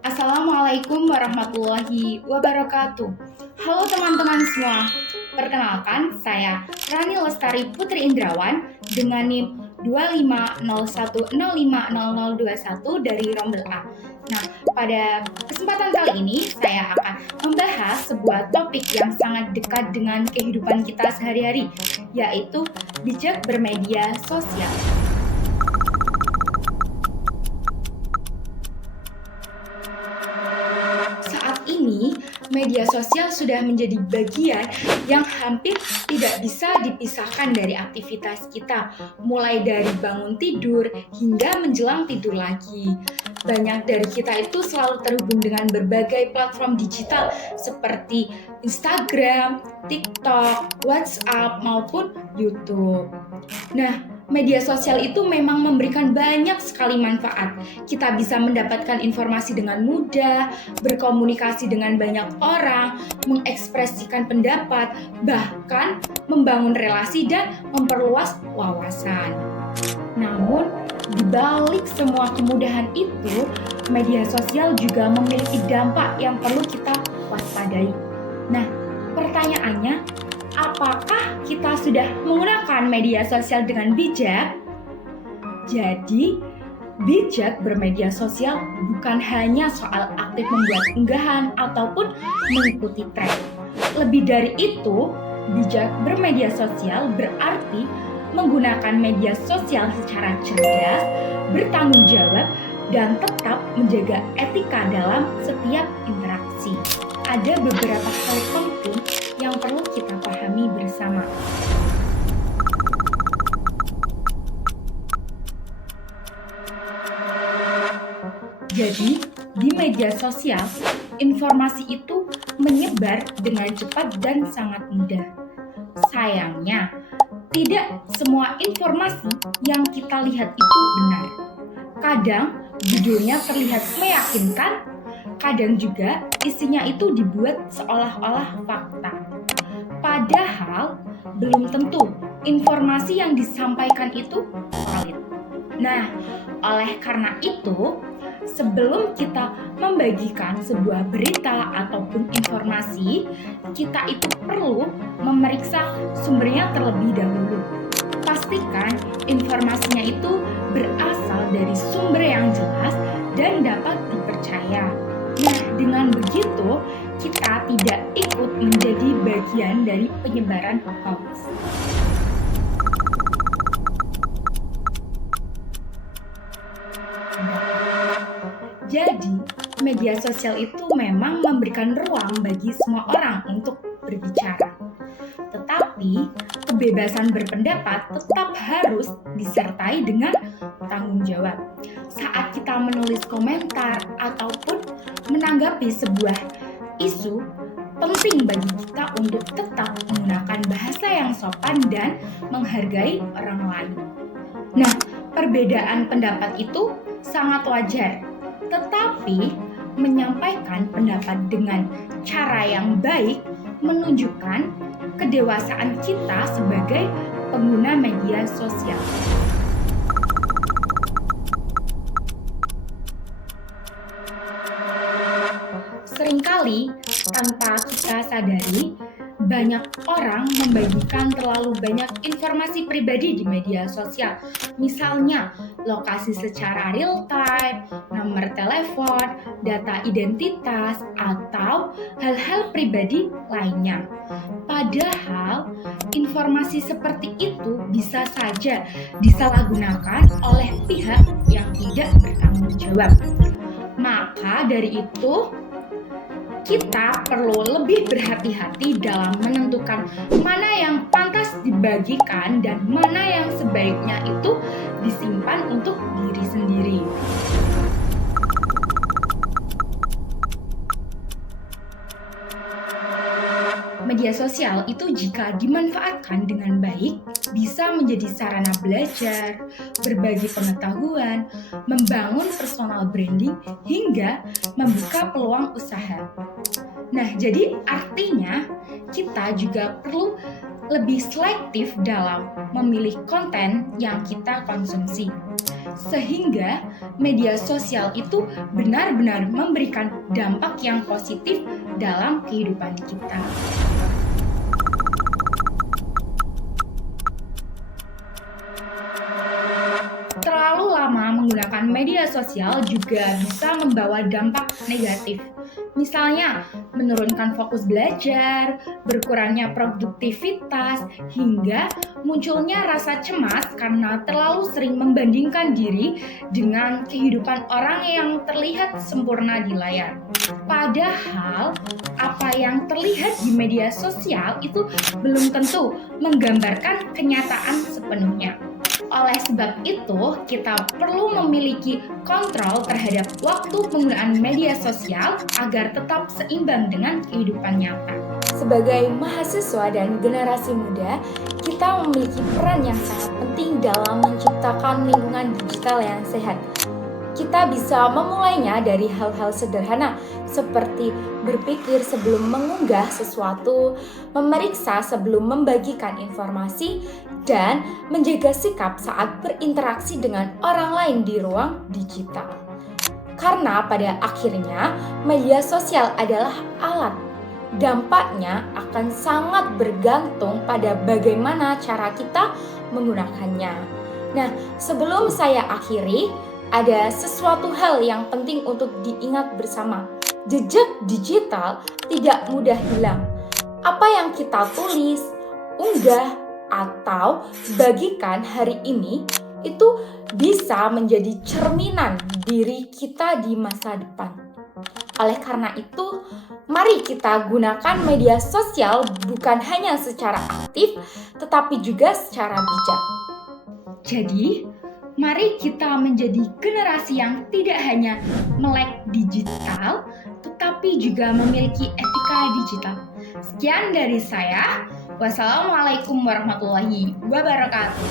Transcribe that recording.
Assalamualaikum warahmatullahi wabarakatuh. Halo teman-teman semua. Perkenalkan, saya Rani Lestari Putri Indrawan dengan NIM 25010500021 dari Rombel A. Nah, pada kesempatan kali ini saya akan membahas sebuah topik yang sangat dekat dengan kehidupan kita sehari-hari, yaitu bijak bermedia sosial. Saat ini, media sosial sudah menjadi bagian yang hampir tidak bisa dipisahkan dari aktivitas kita, mulai dari bangun tidur hingga menjelang tidur lagi. Banyak dari kita itu selalu terhubung dengan berbagai platform digital seperti Instagram, TikTok, WhatsApp, maupun YouTube. Nah, media sosial itu memang memberikan banyak sekali manfaat. Kita bisa mendapatkan informasi dengan mudah, berkomunikasi dengan banyak orang, mengekspresikan pendapat, bahkan membangun relasi dan memperluas wawasan. Namun, di balik semua kemudahan itu, media sosial juga memiliki dampak yang perlu kita waspadai. Nah, pertanyaannya, apakah kita sudah menggunakan media sosial dengan bijak? Jadi, bijak bermedia sosial bukan hanya soal aktif membuat unggahan ataupun mengikuti tren. Lebih dari itu, bijak bermedia sosial berarti menggunakan media sosial secara cerdas, bertanggung jawab, dan tetap menjaga etika dalam setiap interaksi. Ada beberapa hal penting yang perlu kita pahami bersama. Jadi, di media sosial, informasi itu menyebar dengan cepat dan sangat mudah. Sayangnya, tidak semua informasi yang kita lihat itu benar. Kadang, judulnya terlihat meyakinkan, kadang juga isinya itu dibuat seolah-olah fakta. Padahal, belum tentu informasi yang disampaikan itu valid. Nah, oleh karena itu, sebelum kita membagikan sebuah berita ataupun informasi, kita itu perlu memeriksa sumbernya terlebih dahulu. Pastikan informasinya itu berasal dari sumber yang jelas dan dapat dipercaya. Nah, dengan begitu, kita tidak ikut menjadi bagian dari penyebaran hoax. Jadi, media sosial itu memang memberikan ruang bagi semua orang untuk berbicara. Tetapi, kebebasan berpendapat tetap harus disertai dengan tanggung jawab. Saat kita menulis komentar ataupun menanggapi sebuah isu, penting bagi kita untuk tetap menggunakan bahasa yang sopan dan menghargai orang lain. Nah, perbedaan pendapat itu sangat wajar. Tetapi, menyampaikan pendapat dengan cara yang baik menunjukkan kedewasaan kita sebagai pengguna media sosial. Seringkali, tanpa kita sadari, banyak orang membagikan terlalu banyak informasi pribadi di media sosial. Misalnya, lokasi secara real time, nomor telepon, data identitas, atau hal-hal pribadi lainnya. Padahal, informasi seperti itu bisa saja disalahgunakan oleh pihak yang tidak bertanggung jawab. Maka dari itu, kita perlu lebih berhati-hati dalam menentukan mana yang pantas dibagikan dan mana yang sebaiknya itu disimpan untuk diri sendiri. Media sosial itu jika dimanfaatkan dengan baik bisa menjadi sarana belajar, berbagi pengetahuan, membangun personal branding, hingga membuka peluang usaha. Nah, jadi artinya kita juga perlu lebih selektif dalam memilih konten yang kita konsumsi. sehingga media sosial itu benar-benar memberikan dampak yang positif dalam kehidupan kita. Terlalu lama menggunakan media sosial juga bisa membawa dampak negatif. Misalnya, menurunkan fokus belajar, berkurangnya produktivitas, hingga munculnya rasa cemas karena terlalu sering membandingkan diri dengan kehidupan orang yang terlihat sempurna di layar. Padahal, apa yang terlihat di media sosial itu belum tentu menggambarkan kenyataan sepenuhnya. Oleh sebab itu, kita perlu memiliki kontrol terhadap waktu penggunaan media sosial agar tetap seimbang dengan kehidupan nyata. Sebagai mahasiswa dan generasi muda, kita memiliki peran yang sangat penting dalam menciptakan lingkungan digital yang sehat. Kita bisa memulainya dari hal-hal sederhana seperti berpikir sebelum mengunggah sesuatu, memeriksa sebelum membagikan informasi, dan menjaga sikap saat berinteraksi dengan orang lain di ruang digital. Karena pada akhirnya media sosial adalah alat. Dampaknya akan sangat bergantung pada bagaimana cara kita menggunakannya. Nah, sebelum saya akhiri, ada sesuatu hal yang penting untuk diingat bersama. Jejak digital tidak mudah hilang. Apa yang kita tulis, unggah, atau bagikan hari ini itu bisa menjadi cerminan diri kita di masa depan. Oleh karena itu, mari kita gunakan media sosial bukan hanya secara aktif, tetapi juga secara bijak. Jadi, mari kita menjadi generasi yang tidak hanya melek digital, tetapi juga memiliki etika digital. Sekian dari saya. Wassalamualaikum warahmatullahi wabarakatuh.